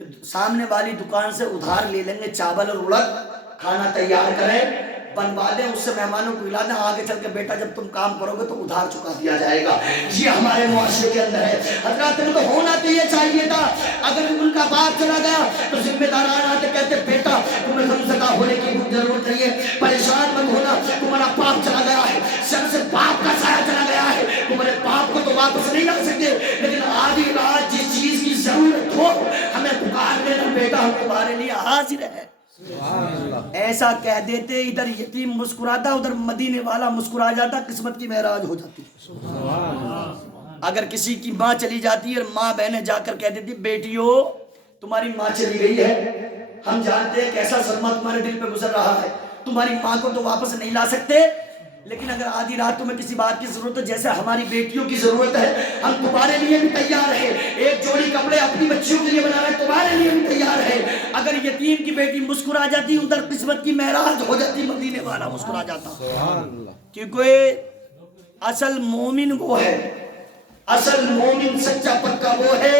کہ سامنے والی دکان سے ادھار لے لیں گے چاول اور اڑد, کھانا تیار کریں, بنوا دیں, اس سے مہمانوں کو کھلا دیں, آگے چل کے بیٹا جب تم کام کرو گے تو ادھار چکا دیا جائے گا. یہ ہمارے معاشرے کے اندر ہے. حضرات میں تو ہونا تو یہ چاہیے تھا, اگر ان کا باپ چلا گیا تو ذمہ داران آتے کہتے بیٹا تمہیں غمزدہ ہونے کی ضرورت نہیں ہے, پریشان مت ہونا, تمہارا باپ چلا گیا ہے, سر سے باپ کا سایہ چلا گیا ہے, تمہارے باپ کو تو واپس نہیں لا سکتے, لیکن آدھی رات جس چیز کی ضرورت ہو ہمیں پکار دینا, بیٹا ہم تمہارے لیے حاضر ہے. ایسا کہہ دیتے ادھر یتیم مسکراتا, ادھر مدینے والا مسکرا جاتا, قسمت کی معراج ہو جاتی. اگر کسی کی ماں چلی جاتی ہے اور ماں بہنیں جا کر کہہ دیتی بیٹیوں تمہاری ماں چلی گئی ہے, ہم جانتے ہیں کیسا صدمہ تمہارے دل پہ گزر رہا ہے, تمہاری ماں کو تو واپس نہیں لا سکتے, لیکن اگر آدھی رات تمہیں کسی بات کی ضرورت ہے, جیسے ہماری بیٹیوں کی ضرورت ہے, ہم تمہارے لیے بھی تیار ہیں, ایک جوڑی کپڑے اپنی بچیوں کے لیے بنا رہے ہیں, تمہارے لیے بھی تیار ہے. اگر یتیم کی بیٹی مسکرا جاتی ادھر قسمت کی معراج ہو جاتی, مدینے والا مسکرا جاتا. کیونکہ اصل مومن وہ ہے, اصل مومن سچا پکا وہ ہے,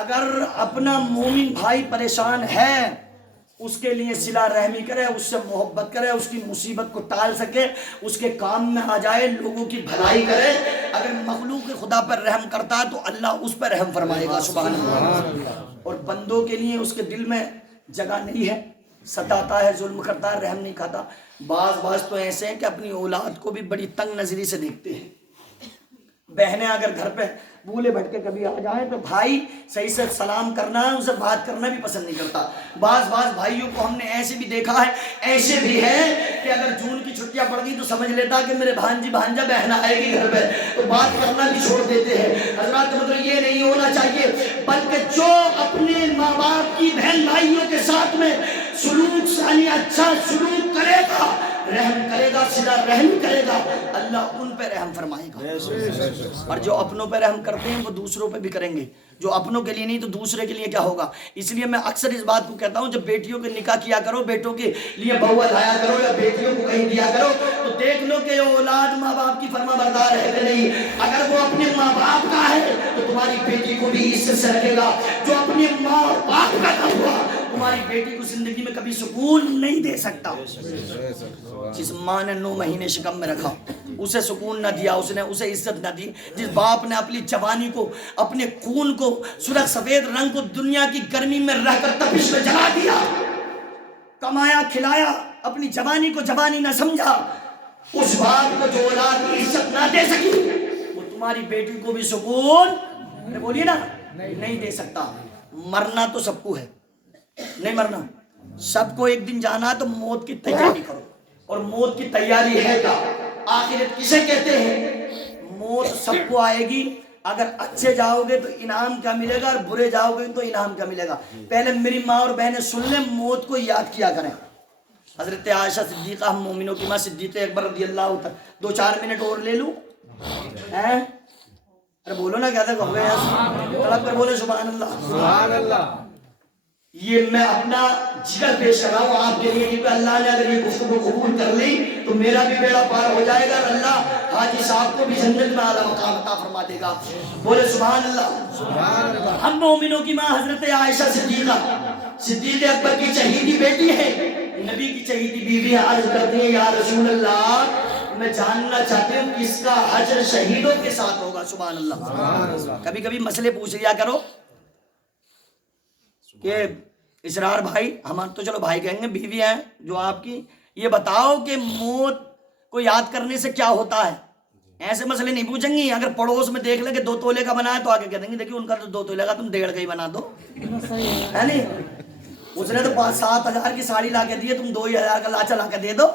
اگر اپنا مومن بھائی پریشان ہے اس کے لیے صلہ رحمی کرے, اس سے محبت کرے, اس کی مصیبت کو ٹال سکے, اس کے کام میں آ جائے, لوگوں کی بھلائی کرے. اگر مخلوق خدا پر رحم کرتا ہے تو اللہ اس پر رحم فرمائے گا, سبحان اللہ. اور بندوں کے لیے اس کے دل میں جگہ نہیں ہے, ستاتا ہے, ظلم کرتا ہے, رحم نہیں کھاتا. بعض تو ایسے ہیں کہ اپنی اولاد کو بھی بڑی تنگ نظری سے دیکھتے ہیں. بہنیں اگر گھر پہ بھولے بھٹکے کبھی آ جائیں تو بھائی صحیح سے سلام کرنا ہے, اسے بات کرنا بھی پسند نہیں کرتا. بعض بھائیوں کو ہم نے ایسے بھی دیکھا ہے, ایسے بھی ہے کہ اگر جون کی چھٹیاں پڑ گئی تو سمجھ لیتا کہ میرے بھانجی بھانجا بہن آئے گی گھر پہ, تو بات کرنا بھی چھوڑ دیتے ہیں. حضرات مطلب یہ نہیں ہونا چاہیے, بلکہ جو اپنے ماں باپ کی بہن بھائیوں کے ساتھ میں سلوک ثانی اچھا سلوک کرے گا, رحم کرے گا, صلہ رحم کرے گا, اللہ ان پہ رحم فرمائے گا. اور جو اپنوں پہ رحم کرتے ہیں وہ دوسروں پہ بھی کریں گے, جو اپنوں کے لیے نہیں تو دوسرے کے لیے کیا ہوگا. اس لیے میں اکثر اس بات کو کہتا ہوں, جب بیٹیوں کے نکاح کیا کرو, بیٹوں کے لیے بہوا لایا کرو یا بیٹیوں کو کہیں دیا کرو, تو دیکھ لو کہ اولاد ماں باپ کی فرما بردار ہے کہ نہیں. اگر وہ اپنے ماں باپ کا ہے تو تمہاری بیٹی کو بھی عزت سے رکھے گا. جو اپنے ماں اور باپ کا نہ ہوا تمہاری بیٹی کو زندگی میں کبھی سکون نہیں دے سکتا. جس ماں نے 9 مہینے شکم میں رکھا اسے سکون نہ دیا, اسے عزت نہ دی. جس باپ نے اپنی جوانی کو, اپنے خون کو, سرخ سفید رنگ کو دنیا کی گرمی میں رہ کر تپش میں جلا دیا, کمایا کھلایا, اپنی جوانی کو جوانی نہ سمجھا, اس باپ کو جو اولاد عزت نہ دے سکی وہ تمہاری بیٹی کو بھی سکون بولیے نا نہیں دے سکتا. مرنا تو سب کو ہے, نہیں مرنا سب کو ایک دن جانا, تو موت کی تیاری کرو. اور موت کی تیاری ہے کیا, آخرت کسے کہتے ہیں؟ موت سب کو آئے گی. اگر اچھے جاؤ گے تو انعام کیا ملے گا, اور برے جاؤ گے تو انعام کیا ملے گا. پہلے میری ماں اور بہنیں سن لیں, موت کو یاد کیا کریں. حضرت عائشہ صدیقہ, ہم مومنوں کی ماں صدیقہ اکبر رضی اللہ عنہ, 2-4 منٹ اور لے لوں, ارے بولو نا, کیا تک ہو گئے, تڑپ کر بولے سبحان اللہ. سبحان اللہ. یہ میں اپنا جگر پیش کر رہا ہوں آپ کے لیے, کیونکہ اللہ نے اگر یہ گفتگو قبول کر لی تو میرا بھی بیڑا پار ہو جائے گا, اور اللہ حاجی صاحب کو بھی جنت میں اعلیٰ مقام عطا فرما دے گا. بولے سبحان اللہ. سبحان اللہ. ہم مومنوں کی ماں حضرت عائشہ صدیقہ, صدیق اکبر کی چہیتی بیٹی ہے, نبی کی چہیتی بیوی, عرض کرتی ہے یا رسول اللہ میں جاننا چاہتی ہوں کس کا حشر شہیدوں کے ساتھ ہوگا. سبحان اللہ. کبھی کبھی مسئلے پوچھ لیا کرو کہ اسرار بھائی, ہم تو چلو بھائی کہیں گے, بیوی ہیں جو آپ کی, یہ بتاؤ کہ موت کو یاد کرنے سے کیا ہوتا ہے. ایسے مسئلے نہیں پوچھیں گی. اگر پڑوس میں دیکھ لیں کہ 2 تولے کا بنا ہے تو آگے کہہ دیں گے دیکھیے ان کا تو 2 تولے کا, تم 1.5 کا ہی بنا دو, ہے نہیں. اس نے تو 5-7 ہزار کی ساڑی لا کے دی ہے, تم 2,000 کا لاچا لا کے دے دو.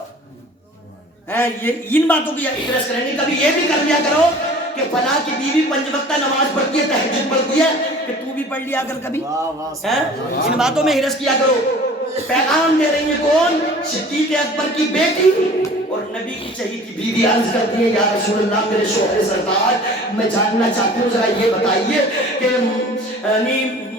یہ ان باتوں کی ایڈریس کریں گے. کبھی یہ بھی کر لیا کرو کہ فلاں کی بیوی 5 وقتہ نماز پڑھتی ہے، تہجد پڑھتی ہے، کہ تو بھی پڑھ لیا کر کبھی. ان باتوں میں حرص کیا کرو. پیغام دے رہی ہے کون؟ صدیق اکبر کی بیٹی اور نبی کی چہیتی بیوی. عرض کرتی ہے یا رسول اللہ میرے شوہر سرکار میں جاننا چاہتی ہوں ذرا یہ بتائیے کہ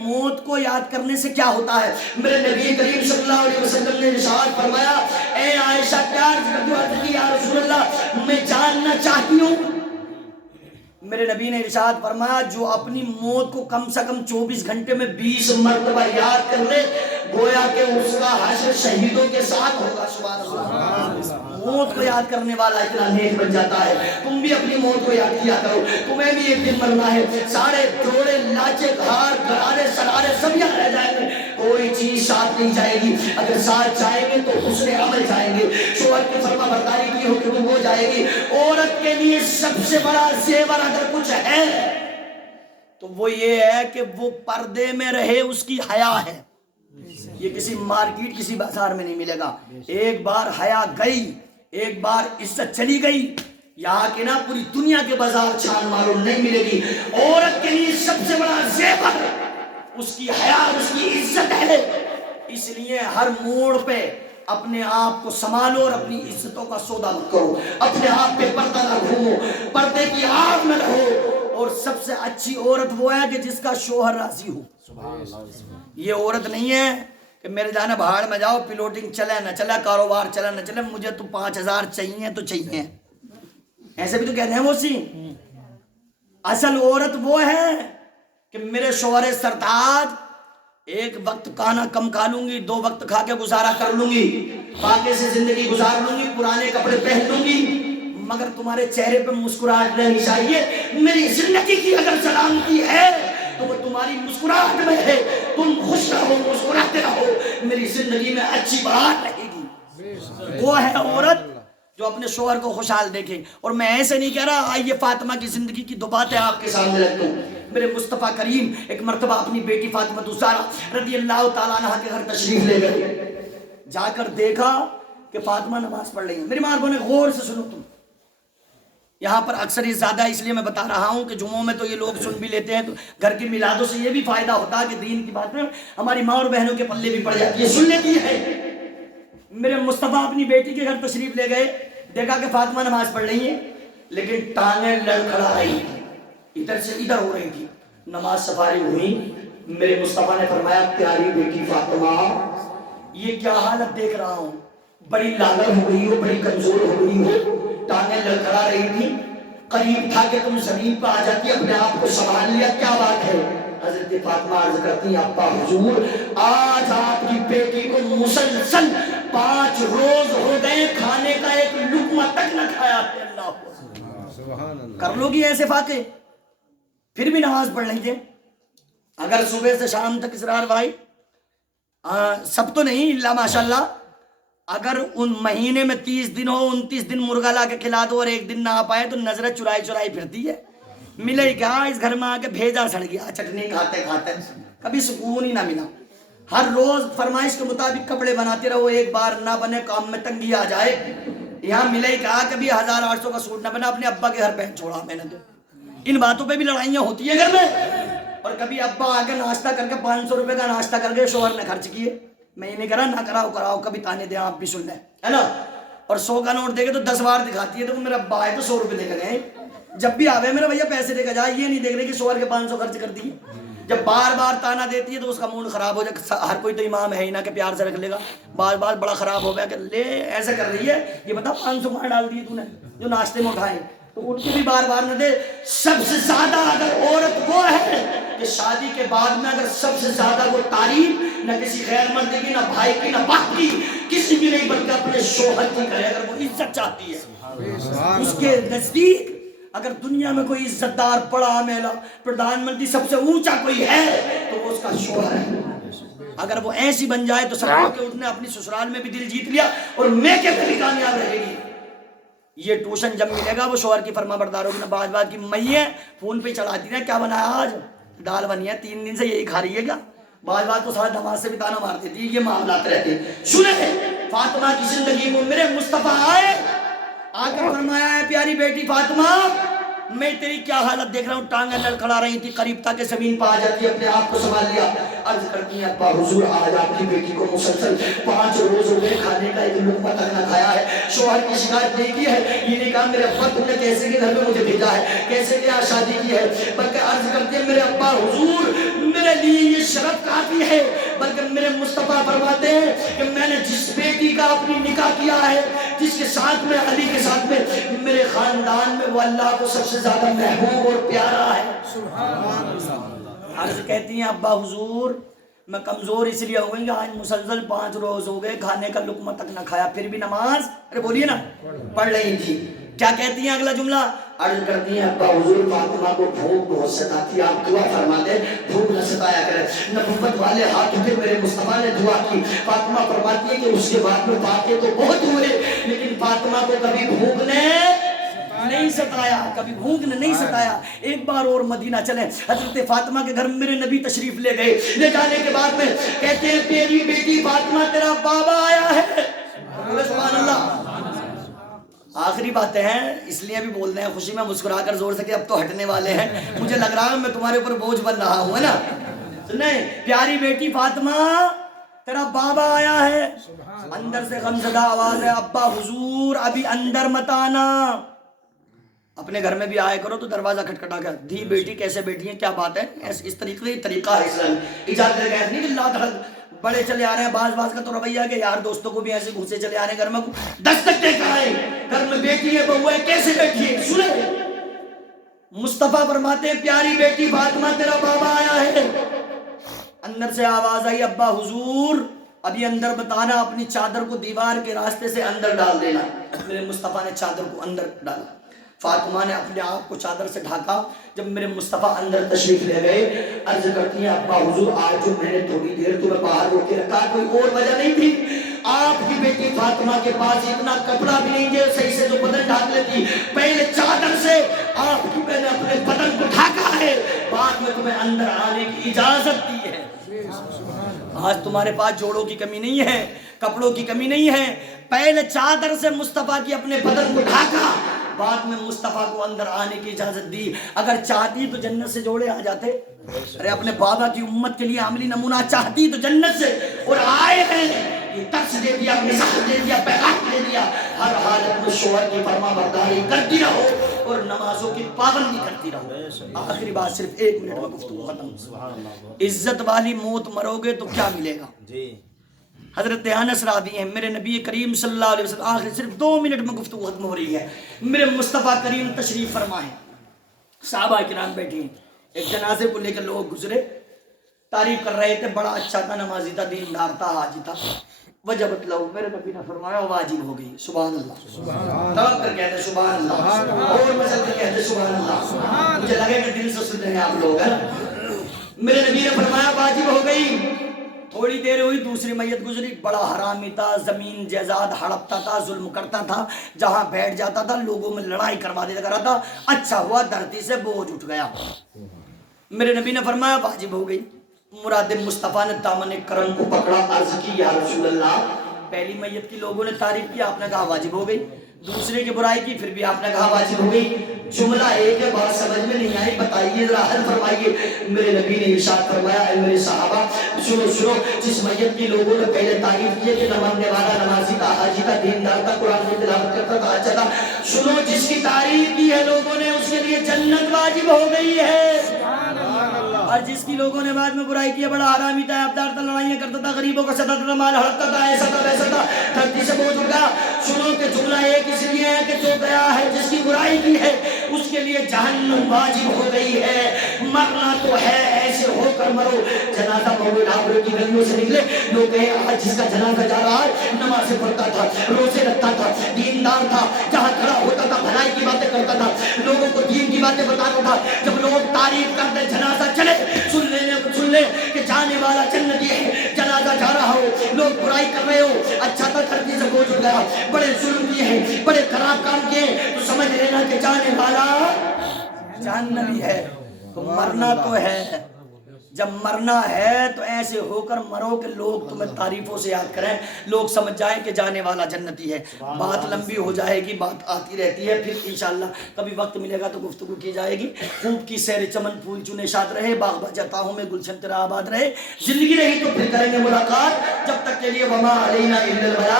موت کو یاد کرنے سے کیا ہوتا ہے؟ میرے نبی کریم صلی اللہ علیہ وسلم نے ارشاد فرمایا اے عائشہ کیا عرض کرتی ہو یا رسول اللہ میں جاننا چاہتی ہوں. میرے نبی نے ارشاد فرمایا جو اپنی موت کو کم سے کم 24 گھنٹے میں 20 مرتبہ یاد کر لے گویا کہ اس کا حشر شہیدوں کے ساتھ ہوگا. سبحان اللہ. موت کو یاد کرنے والا اتنا نیک بن جاتا ہے. تم بھی اپنی موت کو یاد کیا کرو. تمہیں بھی ایک دن مرنا ہے. سارے جوڑے لاچے گھار گرارے سرارے سب یہاں رہ جائیں گے. کوئی چیز ساتھ نہیں جائے گی. اگر ساتھ جائیں گے تو حسن عمل جائیں گے. شوہر کی فرما برداری کی حکم ہو جائے گی. عورت کے لیے سب سے بڑا زیور اگر کچھ ہے تو وہ یہ ہے کہ وہ پردے میں رہے. اس کی حیا ہے. یہ کسی مارکیٹ کسی بازار میں نہیں ملے گا. ایک بار حیا گئی ایک بار عزت چلی گئی یہاں کے نا پوری دنیا کے بازار چھان معلوم نہیں ملے گی. عورت کے لیے سب سے بڑا زیور اس کی حیا اس کی عزت ہے. اس لیے ہر موڑ پہ اپنے آپ کو سنبھالو اور اپنی عزتوں کا سودا مت کرو. اپنے آپ پہ پردہ نہ گھومو. پردے کی آگ میں رہو. اور سب سے اچھی عورت وہ ہے کہ جس کا شوہر راضی ہو. یہ عورت نہیں ہے کہ میرے جانا بہاڑ میں جاؤ پلوٹنگ چلے نہ چلے کاروبار چلے نہ چلے مجھے تو 5,000 چاہیے تو چاہیے. ایسے بھی تو کہتے ہیں وہ سی. اصل عورت وہ ہے کہ میرے شوہر سرتاج ایک وقت کھانا کم کھا لوں گی 2 وقت کھا کے گزارا کر لوں گی باقی سے زندگی گزار لوں گی پرانے کپڑے پہن لوں گی مگر تمہارے چہرے پہ مسکراہٹ رہنی چاہیے. میری زندگی کی اگر سلامتی ہے تو وہ تمہاری مسکراہٹ میں ہے. تم خوش رہو مسکراتے رہو میری زندگی میں اچھی بات رہے گی. وہ ہے عورت جو اپنے شوہر کو خوشحال دیکھے. اور میں ایسے نہیں کہہ رہا آئیے فاطمہ کی زندگی کی 2 باتیں آپ کے سامنے رکھتا ہوں. میرے مصطفیٰ کریم ایک مرتبہ اپنی بیٹی فاطمہ الزہرا رضی اللہ تعالیٰ عنہ کے گھر تشریف لے گئے. جا کر دیکھا کہ فاطمہ نماز پڑھ رہی ہیں. میری ماں نے غور سے سنو تم یہاں پر اکثر یہ زیادہ اس لیے میں بتا رہا ہوں کہ جمعوں میں تو یہ لوگ سن بھی لیتے ہیں تو گھر کی میلادوں سے یہ بھی فائدہ ہوتا ہے کہ دین کی بات میں ہماری ماں اور بہنوں کے پلے بھی پڑ جاتی ہے سن لیتی ہے. میرے مصطفیٰ اپنی بیٹی کے گھر تشریف لے گئے. دیکھا کہ فاطمہ نماز پڑھ رہی ہیں لیکن ٹانگیں لڑکھڑا رہی تھی ادھر سے ادھر ہو رہی تھی. نماز سفاری ہوئی. میرے مصطفیٰ نے فرمایا پیاری بیٹی فاطمہ یہ کیا حالت دیکھ رہا ہوں بڑی لاغر ہو گئی ہو بڑی کمزور ہو گئی ہو. ٹانگیں لڑکھڑا رہی تھی. قریب تھا کہ تم زمین پہ آ جاتی اپنے آپ کو سنبھال لیا کیا بات ہے. حضرت فاطمہ عرض کرتی ہیں ابا حضور آج آپ کی بیٹی کو مسلسل 5 روز ہو گئے کھانے کا ایک لقمہ تک نہ کھایا. اللہ کر لو گی ایسے فاتح پھر بھی نماز پڑھ رہی تھے. اگر صبح سے شام تک اسرار بھائی سب تو نہیں اللہ ماشاءاللہ اگر ان مہینے میں 30 دن ہو 29 دن مرغا لا کے کھلا دو اور ایک دن نہ آ پائے تو نظریں چرائی چرائی پھرتی ہے. ملے کیا اس گھر میں آ کے بھیجا سڑ گیا چٹنی کھاتے کھاتے کبھی سکون ہی نہ ملا. ہر روز فرمائش کے مطابق کپڑے بناتے رہو ایک بار نہ بنے کام میں تنگی آ جائے. یہاں ملے کیا کبھی 1800 کا سوٹ نہ بنا اپنے ابا کے گھر پہن چھوڑا میں نے تو. ان باتوں پہ بھی لڑائیاں ہوتی ہیں گھر میں. اور کبھی ابا آ کے ناشتہ کر کے 500 روپے کا ناشتہ کر کے شوہر نے خرچ کیے. میں یہ نہیں کہہ رہا نہ کراؤ کراؤ کبھی تانے دیں آپ بھی سن لیں ہے نا. اور 100 کا نوٹ دے گے تو 10 بار دکھاتی ہے. تو میرا ابا آئے تو 100 روپے دے کے گئے. جب بھی آوے میرا بھیا پیسے دے کے جائے یہ نہیں دیکھ رہے کہ شوہر کے 500 خرچ کر دیے. جب بار بار تانا دیتی ہے تو اس کا موڈ خراب ہو جائے. ہر کوئی تو امام ہے ہی نہ کہ پیار سے رکھ لے گا. بار بار بڑا خراب ہو گیا کہ لے ایسے کر رہی ہے یہ بتا 500 کہاں ڈال دیے تو نے جو ناشتے میں اٹھائے. تو اٹھ کے بھی بار بار نہ دے. سب سے زیادہ اگر عورت وہ ہے کہ شادی کے بعد میں اگر سب سے زیادہ وہ تعریف نہ کسی غیر مرد کی نہ بھائی کی نہ باپ کی کسی کی نہیں بلکہ اپنے شوہر کی کرے. اگر وہ عزت چاہتی ہے اس کے نزدیک اگر دنیا میں کوئی عزت دار بڑا میلا پردھان منتری سب سے اونچا کوئی ہے تو وہ اس کا شوہر ہے. اگر وہ ایسی بن جائے تو سمجھو کہ اس نے اپنی سسرال میں بھی دل جیت لیا اور میکے پہ بھی کامیاب رہے گی. یہ ٹیوشن جب ملے گا وہ شوہر کی فرما بردار ہوگی. نہ بعض بات کی مئی ہے فون پہ چڑھاتی ہے کیا بنایا آج دال بنی ہے 3 دن سے یہی کھا رہی ہے کیا. بعض بات تو ساتھ نماز سے بھی تانا مار دیتی ہے. یہ معاملات رہتے ہیں. سنیں فاطمہ کی زندگی میں میرے مصطفیٰ آئے آ کر فرمایا ہے پیاری بیٹی فاطمہ میں تیری کیا حالت دیکھ رہا ہوں، ٹانگیں لڑکھڑا رہی تھی، قریب تھا کہ زمین پہ آ جاتی، اپنے آپ کو سنبھال لیا، عرض کرتی ہیں ابا حضور آج آپ کی بیٹی کو مسلسل 5 روز ہو گئے کھانے کا ایک لقمہ تک نہ کھایا ہے، شوہر کی شکایت نہیں کی ہے، یہ نہیں کہا میرے ابا تم نے کیسے کے گھر میں مجھے بھیجا ہے، کیسے کے یہاں شادی کی ہے، بلکہ عرض کرتے ہیں میرے ابا حضور میرے لیے یہ شرط کافی ہے، بلکہ میرے مصطفیٰ فرماتے ہیں کہ میں نے جس بیٹی کا اپنی نکاح کیا ہے، جس کے ساتھ میں علی کے ساتھ میں میرے خاندان میں وہ اللہ کو سب سے زیادہ محبوب اور پیارا ہے۔ عرض کہتی ہیں ابا حضور میں کمزور اس لیے ہو گئی کہ آج مسلسل 5 روز ہو گئے کھانے کا لقمہ تک نہ کھایا، پھر بھی نماز ارے بولیے نا پڑھ رہی تھی۔ کیا کہتی ہیں اگلا جملہ؟ عرض کرتی ہیں ابا حضور فاطمہ کو بھوک بہت ستاتی، آپ دعا فرما دیں بھوک نہ ستایا کرے۔ نبوت والے ہاتھ اٹھے، میرے مصطفیٰ نے دعا کی، فاطمہ فرماتی ہے کہ اس کے بعد میں واقعے تو بہت ہوئے لیکن فاطمہ کو کبھی بھوک نے نہیں ستایا، کبھی بھوک نے نہیں ستایا۔ ایک بار اور مدینہ چلیں، حضرت فاطمہ کے گھر میرے نبی تشریف لے گئے، لے جانے کے بعد میں کہتے ہیں تیری بیٹی فاطمہ تیرا بابا آیا ہے، سبحان اللہ۔ آخری باتیں ہیں اس لیے بھی بول رہے ہیں خوشی میں مسکرا کر زور سے کہ اب تو ہٹنے والے ہیں، مجھے لگ رہا ہے میں تمہارے اوپر بوجھ بن رہا ہوں، ہے نا؟ سنیں پیاری بیٹی فاطمہ تیرا بابا آیا ہے، اندر سے غمزدہ آواز ہے ابا حضور ابھی اندر مت آنا، اپنے گھر میں بھی آئے کرو تو دروازہ کھٹکھٹا کے دی بیٹی کیسے بیٹھی ہیں کیا بات ہے، اس طریقہ ہے اسلام، اجازت دے گئے نہیں کہ لا دھڑک بڑے چلے آ رہے ہیں، بعض کا تو رویہ ہے کہ یار دوستوں کو بھی ایسے گھسے چلے آ رہے ہیں گھر میں، دستک دے کر آئے گھر میں بیٹی ہے بہو ہے کیسے بیٹھی ہے، سنیں مصطفیٰ فرماتے ہیں پیاری بیٹی فاطمہ تیرا بابا آیا ہے، اندر سے آواز آئی ابا حضور ابھی اندر بتانا، اپنی چادر کو دیوار کے راستے سے اندر ڈال دینا، میرے مصطفیٰ نے چادر کو اندر ڈالا، فاطمہ نے اپنے آپ کو چادر سے ڈھاکا، جب میرے مصطفیٰ اندر تشریف لے گئے عرض کرتی ہیں ابا حضور آج جو میں نے تھوڑی دیر تمہیں باہر رو کے رکھا کوئی اور وجہ نہیں تھی، آپ کی بیٹی فاطمہ کے پاس اتنا کپڑا بھی نہیں ہے صحیح سے جو بدن ڈھانک لیتی، پہلے چادر سے آپ کی میں نے اپنے بدن کو ڈھاکا ہے، بعد میں تمہیں اندر آنے کی اجازت دی ہے۔ آج تمہارے پاس جوڑوں کی کمی نہیں ہے، کپڑوں کی کمی نہیں ہے، پہلے چادر سے مصطفیٰ کی اپنے بدن کو ڈھاکا، بعد میں مصطفیٰ کو اندر آنے کی اجازت دی، اگر چاہتی تو جنت سے جوڑے آ جاتے، ارے اپنے بابا کی امت کے لیے عملی نمونہ چاہتی تو جنت سے، اور آئے ہیں یہ درس دے دیا، مثال دے دیا، پیغام دے دیا، ہر حالت میں شوہر کی فرما برداری کرتی رہو اور نمازوں کی پابندی کرتی رہو۔ آخری بات صرف 1 منٹ میں گفتگو ختم، عزت والی موت مرو گے تو کیا ملے گا؟ حضرت انس راوی ہیں میرے نبی کریم صلی اللہ علیہ وسلم، آخر صرف 2 منٹ میں گفتگو ختم ہو رہی ہے، میرے مصطفیٰ کریم تشریف فرمائیں، صحابہ کرام بیٹھے ہیں، ایک جنازے کو لے کر لوگ گزرے، تعریف کر رہے تھے بڑا اچھا تھا، نمازی تھا، دیندار تھا، حاجی تھا، وجبت لہو میرے نبی نے فرمایا واجب ہو گئی، سبحان اللہ، توقع کر کہتے سبحان اللہ، اور مسل کر کہتے سبحان اللہ، مجھے لگے کہ دل سے سن رہے ہیں آپ لوگ، میرے نبی نے فرمایا واجب ہو گئی، تھوڑی دیر ہوئی دوسری میت گزری، بڑا حرامی تھا، زمین جائیداد ہڑپتا تھا، ظلم کرتا تھا، جہاں بیٹھ جاتا تھا لوگوں میں لڑائی کروا دیتا تھا، اچھا ہوا دھرتی سے بوجھ اٹھ گیا، میرے نبی نے فرمایا واجب ہو گئی، مراد مصطفیٰ نے دامن کرم کو پکڑا، عرض کی یا رسول اللہ، پہلی میت کی لوگوں نے تعریف کی، آپ نے کہا واجب ہو گئی، دوسرے کی برائی کی پھر بھی آپ نے کہا واجب ہو گئی، جملہ ایک ہے بات سمجھ میں نہیں آئی بتائیے ذرا حل فرمائیے، میرے نبی نے ارشاد فرمایا اے میرے صحابہ سنو، جس میت کی لوگوں نے پہلے تعریف کی کہ نمازنے والا نمازی تھا، حاجی تھا، دیندار تھا، قرآن کی تلاوت کرتا تھا، اچھا تھا، سنو جس کی تعریف کی ہے لوگوں نے اس کے لیے جنت واجب ہو گئی ہے، اور جس کی لوگوں نے بعد میں برائی کی ہے بڑا حرامی تھا، ابدار تھا، لڑائیاں کرتا تھا، غریبوں کا ستاتا تھا، مال ہڑپتا تھا، ایسا تھا ویسا تھا، دھرتی سے بوجھ اٹھا، سنو کہ جملہ ایک اس لیے ہے کہ جو گیا ہے جس کی برائی کی ہے اس کے لیے جہنم واجب ہو گئی ہے، مرنا تو ہے ایسے ہو کر مرو، جنازہ مولود آبرو کی گلیوں سے نکلے، لوگ کہے آج جس کا جنازہ جا رہا ہے نمازیں پڑھتا تھا، روزے رکھتا تھا، دیندار تھا، جہاں کھڑا ہوتا تھا بھلائی کی باتیں کرتا تھا، لوگوں کو دین کی باتیں بتاتا تھا، جب لوگ تعریف کرتے جنازہ چلے سن لے کہ جانے والا جنتی ہے، جنازہ جا رہا ہو، لوگ برائی کر رہے ہو، اچھا تھا دھرتی سے بوجھ اٹھ گیا، بڑے ظلم کیے ہیں، بڑے خراب کام کیے ہیں، تو سمجھ لینا کہ جانے والا جہنمی ہے، تو مرنا تو ہے، جب مرنا ہے تو ایسے ہو کر مرو کہ لوگ تمہیں تعریفوں سے یاد کریں، لوگ سمجھ جائیں کہ جانے والا جنتی ہے۔ بات لمبی ہو جائے گی، بات آتی رہتی ہے، پھر انشاءاللہ کبھی وقت ملے گا تو گفتگو کی جائے گی۔ خوب کی سیر چمن پھول چنے شاد رہے، باغ بجاتا ہوں میں گلشن تیرا آباد رہے۔ زندگی رہی تو پھر کریں گے ملاقات، جب تک کے لیے وما علینا الا البلاغ۔